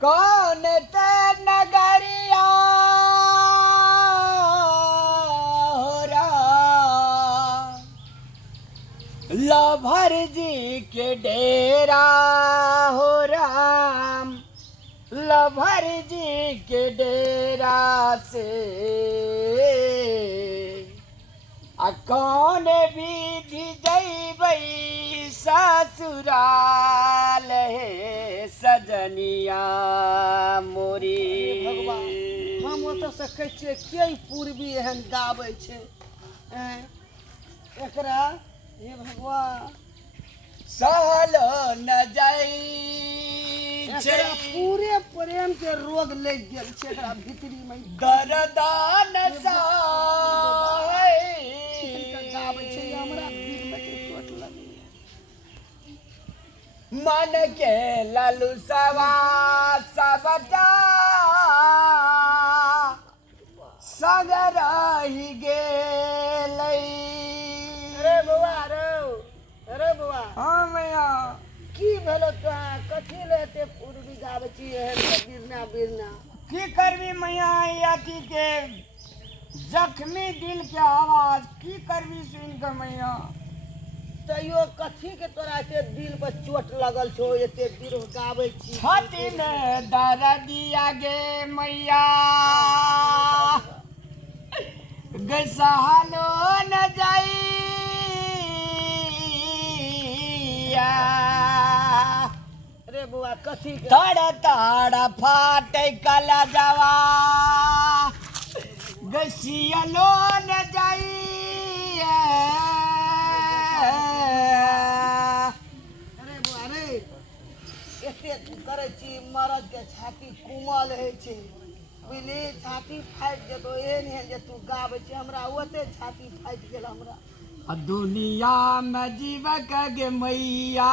कौन ते नगरिया हो राम, लभर जी के डेरा हो राम, लभर जी के डेरा से आ कौन विधि जैबै ससुराल हे सजनिया मोरी। भगवान हम ओतऽ से कहै छियै के पूर्वी एहन गाबै छै एकरा हे भगवान सहलो न जाइ छै, एकरा पूरे प्रेम के रोग लग गेल छै एकरा भीतरी में दर्द न सहाय गाबै छै हमरा दिल में चोट लगी मन के ललू सवा सबटा संग रहि गेलै। अरे बउआ अरे बउआ हाँ मैया की भेलो तोहा कथी ले एते पूर्वी गाबै छी एहन बिरना बिरना की करबी मैया अथी के जख्मी दिल के आवाज की करबी सुन के मैया। तैयो कथी के तोरा एते दिल पर चोट लगल छौ एते बिरह गाबै छी छाती में दर्दिया गे मैया गसहलो न जाइया। अरे बउआ कथी के तड़ तड़ फाटे कला जवा गसियलो न जाइया। अरे बउआ रे एते तू करै छी मरद के छाती कुमल होइ छै बुझली छाती फाटि जेतौ एहन एहन जे तू गाबै छी हमरा ओते छाती फाटि गेल हमरा दुनिया में जीवक गे मैया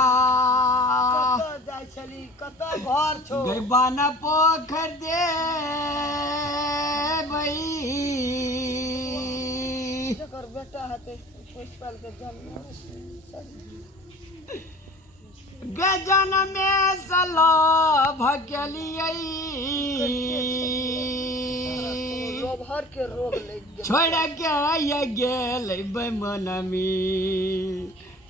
कतऽ जाइ छली कतऽ घर छौ गैबान पोखर दे बई जकर बेटा हेतै पुष्पल के जन्म गजन में सला भकेलियै लोभर के रोग लग गेल छोड़ के ये गेल मनमी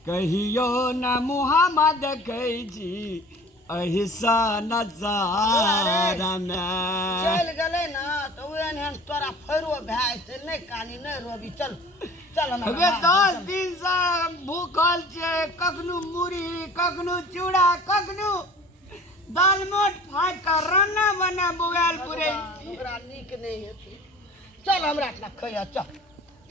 कहियो न मुहामा देखै छी अहिसा नजारा में। चल गेलै ना तऽ ओहन एहन तोरा फेरो भए जेतै नहि कानी नहि रोबी चल चल हमे 10 दिन से भूखल छै, कखनो मुढ़ी कखनो चूड़ा कखनो दाल मोट फाड़ कर रन्ना बना बुआल पुरे हमरा नीक नहि हेतै चल हमरा अपना खैया चल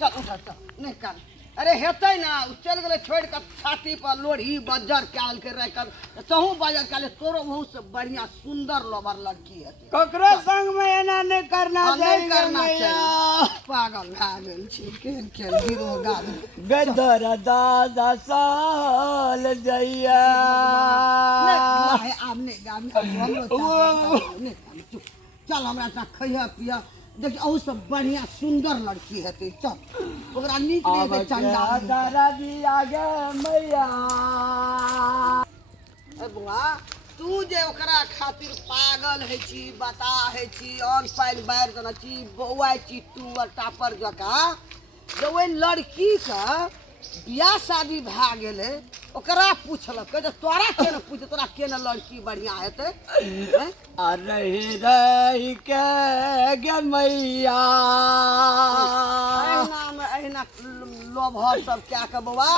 चल उठा चल नहीं कान अरे हेतै ना चल गेलै छोड़ के छाती पर लोढ़ी बज्जर काल के रह कर तहू बज्जर काले तोरो बहुत से बढ़िया सुंदर लोबर लड़की हेतै ककरो संग में एना नहीं करना नहीं चाहिए करना मैया। चाहिए पागल भए गेल छी केहन केहन गिरो गाल गदर दादा साल जइया नहीं आब नहीं गाम हमरो चल हमरा ता खैया पिया देखिए अहू सब बढ़िया सुंदर लड़की हेतै चल ओकरा नीक नहीं हेतै चंदा दादा जी आगे मैया। बुआ तू जे ओकरा खातिर पागल है छी बता है छी और पाइन बाहर देना छी बौआ छी तू टापर जका जे ओइ लड़की का बियाह शादी भए गेलै ओकरा पूछलक जे तोरा केना पूछ तोरा केना लड़की बढ़िया हेतै रही रही के गे मैया अहिना लोभर सब क्या के बउआ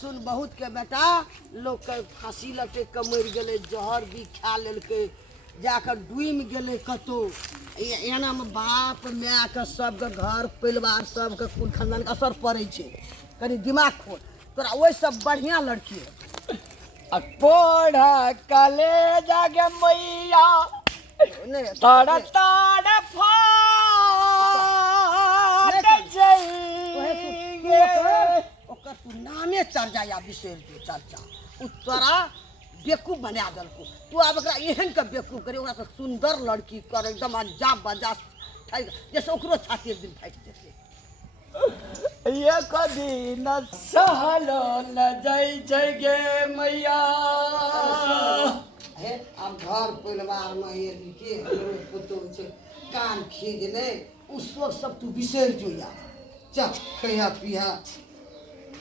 सुन बहुत के बेटा लोग के फांसी लटक के मर गेलै जहर भी खा लेलकै जाकर डूमि गेलै कतौ एना में बाप माय के सबके घर परिवार सबके कुल खानदान के असर पड़ै छै कनी दिमाग खोल तोरा ओइ सब बढ़िया लड़की है पोढ़ा कले जागे मैया ताड़ ताड़ ओकर तू नामे चर्चा या बिसर दे चर्चा उ तोरा बेवकूफ बना देलको तू अब एकरा एहन के बेवकूफ करे ओकरा से सुंदर लड़की कर एकदम अंजा बजा जैसे ओकरो छाती एक दिन फाटि जेतै ये कभी न सहलो न जाइ छै गे मैया हे अब घर परिवार में यदि के हमरो पुतो छे कान खींचने उस वक्त सब तू बिसर जो या चल खैया पिया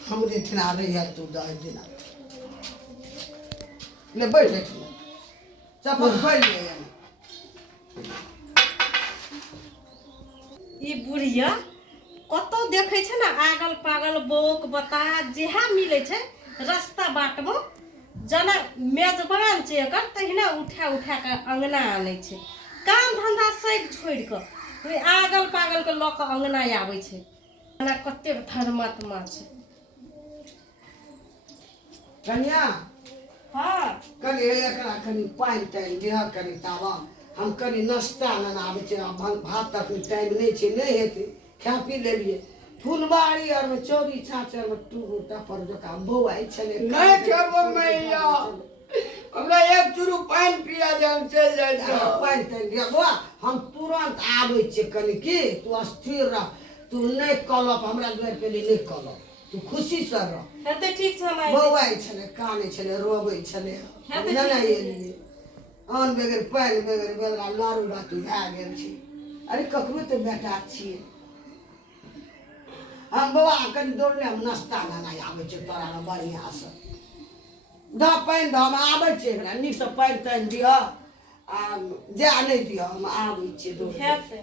हमरे ठिना रही है तू 10 दिन ले बैठ बैठ चपल खोल ले ई बुढ़िया कतो देखे छै ना आगल पागल बोक बता जेहा मिले छै रास्ता बाट में जना मेजबान छै एकर तहिना उठा उठा के अंगना आनै छै काम धंधा सब छोड़ के ओइ आगल पागल के ल के अंगना आबै छै ना कते धर्मात्मा छै कन्या हां कनी एकरा कनी पानी टाइम दिह कनी तावा हम कनी नाश्ता न आबै छै भात तक टाइम नहीं छै नहीं हेतै खा पी लेलिए फुलबाड़ी और में चौरी छाछर में टूरू टपर जका बौआई छले नहीं खेबो मैया हमरा एक चुरू पानी पिया दे हम चल जाय छी पानी टाइम दिह बौआ हम तुरंत आबै छै कनी की तू स्थिर रह तू नहीं कलप हमरा घर पे नहीं कलप तू खुशी से रह हेते ठीक छै माय बौआई छले काने छले रोबै छले ना ना एलिए आन बेगर पानी बेगर बेलगा लारू रातू भए गेल छी अरे ककरो तो बेटा छिए हम बौआ कनी दौड़ले हम नाश्ता ना आबै छै तोरा न बढ़िया से दा पानी दा हम आबै छै हमरा नीक से पानी तानी दिह आ जा नहीं दिह हम आबै छै दौड़ हेते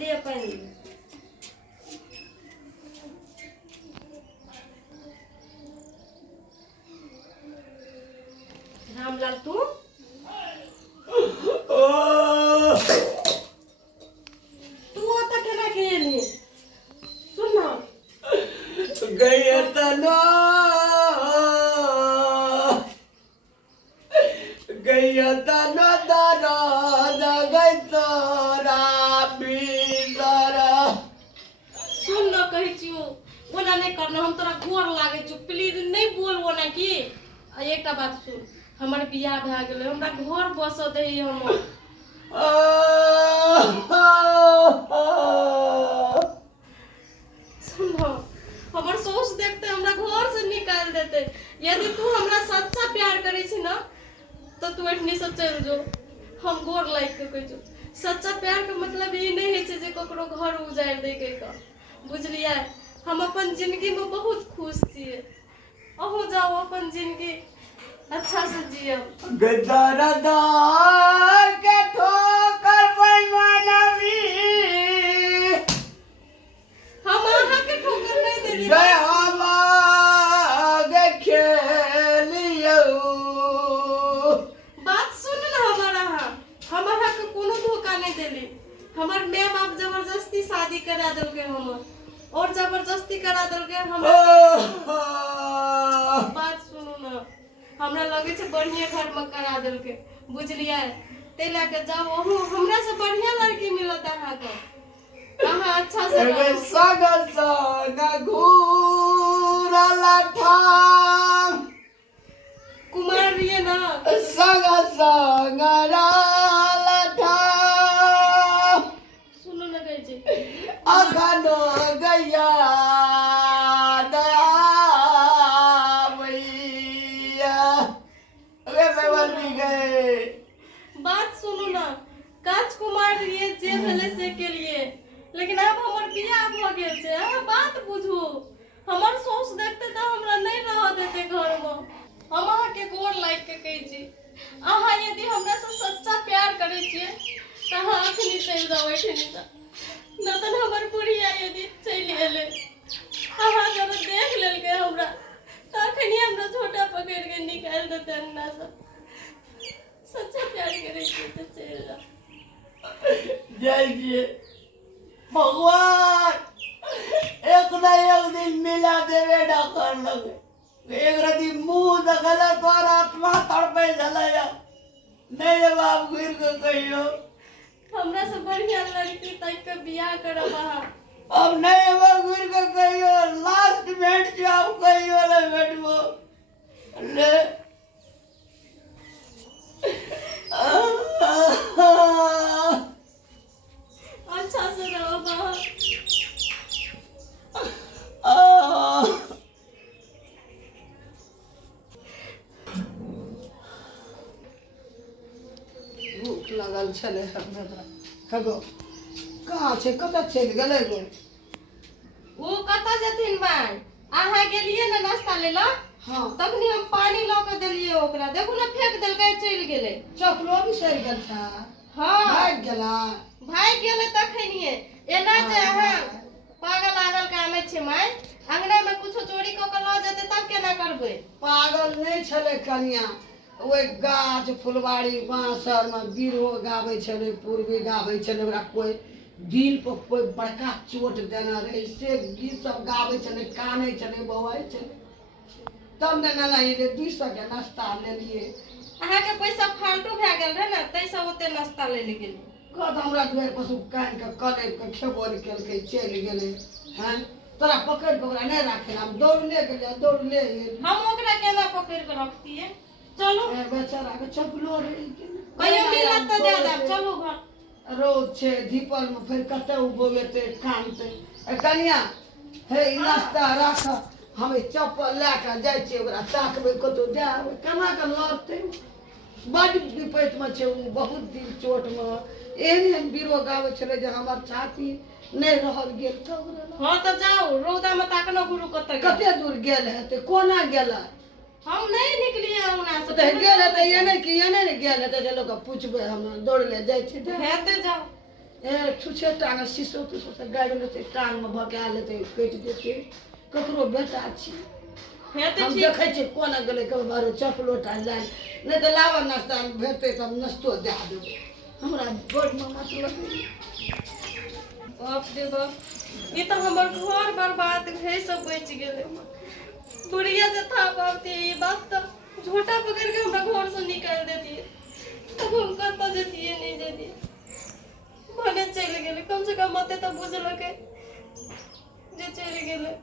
ले पानी रामलाल तू आता केना गेली सुन ना गया तना दारा गई तोरा बिंदरा सुन ना कहै छियो ओना नहीं करना हम तोरा गोर लागे छु प्लीज नहीं बोलबो ना की आ एकटा बात सुन हमर बियाह भए गेलै हमरा घर बस दही हम सुन ना हमर सोच देखते हमरा घर से निकाल देते यदि तू हमरा सच्चा प्यार करै छी ना तो तू एठनी से चल जो हम गोर लाग के कहै छु सच्चा प्यार के मतलब ई नहीं है जे ककरो घर उजाड़ दे के का बुझलियै हम अपन जिंदगी में बहुत खुश छियै अहू जाओ अपन जिंदगी अच्छा से जियब गदारा दार के ठोकर बनवानवी हम आहा के ठोकर नहीं देली गए हवा गे खेलियो बात सुन ना हमारा हम आहा के कोनो धोखा नहीं देली हमर माय बाप जबरदस्ती शादी करा देलके हमर और जबरदस्ती करा देलके हम बात सुनो ना हमरा लगे छै बढ़िया घर में करा देलके बुझलियै ते लेके जाओ ओहू हमरा से बढ़िया लड़की मिलत अहाँ के अहाँ अच्छा से रे रहो। सग सग घूरला ठाम कुमार रिये ना सग सग राला ठाम सुनो ना कहै छै अगनो गया गए बात सुनो ना काज कुमार रिये जे भेले से के लिए लेकिन अब हमर बियाह भ गेल छै अहाँ बात बुझू हमर सोच देखते त हमरा नहीं रह देते घर में हम अहाँ के गोर लाग के कहै छी अहाँ यदि हमरा से सच्चा प्यार करै छियै त अहाँ अखनी चलि जाओ एठनी से न त हमर बुढ़िया यदि चलि एले अहाँ जब देख लेलकै हमरा त अखनी हमरा छोटा पकड़ के निकाल देते अंगना से सच्चा प्यार करे छियै त चलि जाओ जय भगवान एक ना एक दिन मिला देवे डाकर लगे एक रति मुंह दखला तोर आत्मा तड़पे झलया नहीं बाप गिर के कहियो हमरा से बढ़िया लड़की तक के बियाह करब अहाँ अब नहीं बाप गिर के कहियो लास्ट भेंट जाओ कहियो ले बैठबो ले अच्छा से रहो बाबा भूख लगल छले हगो कहाँ छै कतऽ चलि गेलै गो वो कतऽ जेथिन माय अहाँ गेलिए ना नाश्ता ले ला हाँ तखनी हम पानी लऽ के देलिए ओकरा देखू ना फेंक देलकै चलि गेलै चपलो बिसरि गेल था हाँ भागि गेला भागि गेलै तखनिए एना जे अहाँ पागल आगल के आनै छै माय अंगना में कुछो चोरी कऽ के लऽ जेतै तब केना करबै पागल नहीं छले कन्या ओहि गाछ फुलवारी बाँसर में बिरहो गाबै छलै पूर्वी गाबै छलै ओकरा कोई दिल पर कोई बड़का चोट देना रहे से गीत सब गाबै छलै कानै छलै बौआइ छलै तब ने नाना ये 200 के नाश्ता लेलिए अहाँ के पैसा फालतू भए गेल रहे ना तैसे ओते नाश्ता ले गेलिए कद हमरा दुआर पशु कान के कले के खेबोर केलकै चलि गेलै हैं तोरा पकड़ के ओकरा नहीं राखे हम दौड़ले गेलिए दौड़ले एलिए। हम ओकरा केना पकड़ के रखतिए चलो ए बेचारा के चपलो रही कहियो मिलत तऽ दे देब चलू घर रोज छै धीपल में फिर कते उबोवेते कानते ए कनिया हे ई नाश्ता राख हमें चप्पल लैके जाइ छियै ओकरा ताकबै कतौ जाबै केना के लड़तै बड़ विपैत में छै उ बहुत दिन चोट में एहन बीरो गाबै छलै जे हमर छाती नहीं रहल गेल कबरे हाँ तो जाओ रौदा में ताकनो गुरु कतऽ गेल कते दूर गेल हेतै कोना गेला हम नहीं निकलिए अंगना से तऽ गेल हेतै ये नहीं गेल हेतै जे लोक पूछबै हम दौड़ ले जाइ छी हेते जाओ ए छुछे टांग शीशो तुसो से गाड़ि लेते टांग में भगा लेते कटि देते ककरो बेटा छी हेते हम ठीक देखै छी कोना गेलै कब बारो चपलोटा लाइन नहीं तो लावा नाश्ता भेटतै तब नाश्तो दे देबै हमरा बड़ मतलब बाप रे बाप ये तो हमर घर बर्बाद भे सब बच गेले बुढ़िया जे था पाती ये बात तो झूठा पकड़ के हमरा घर से निकाल देती तब हम कतऽ जतिए नहीं जतिए भने चलि गेले कम से कम मते तो बुझलकै जे चलि गेले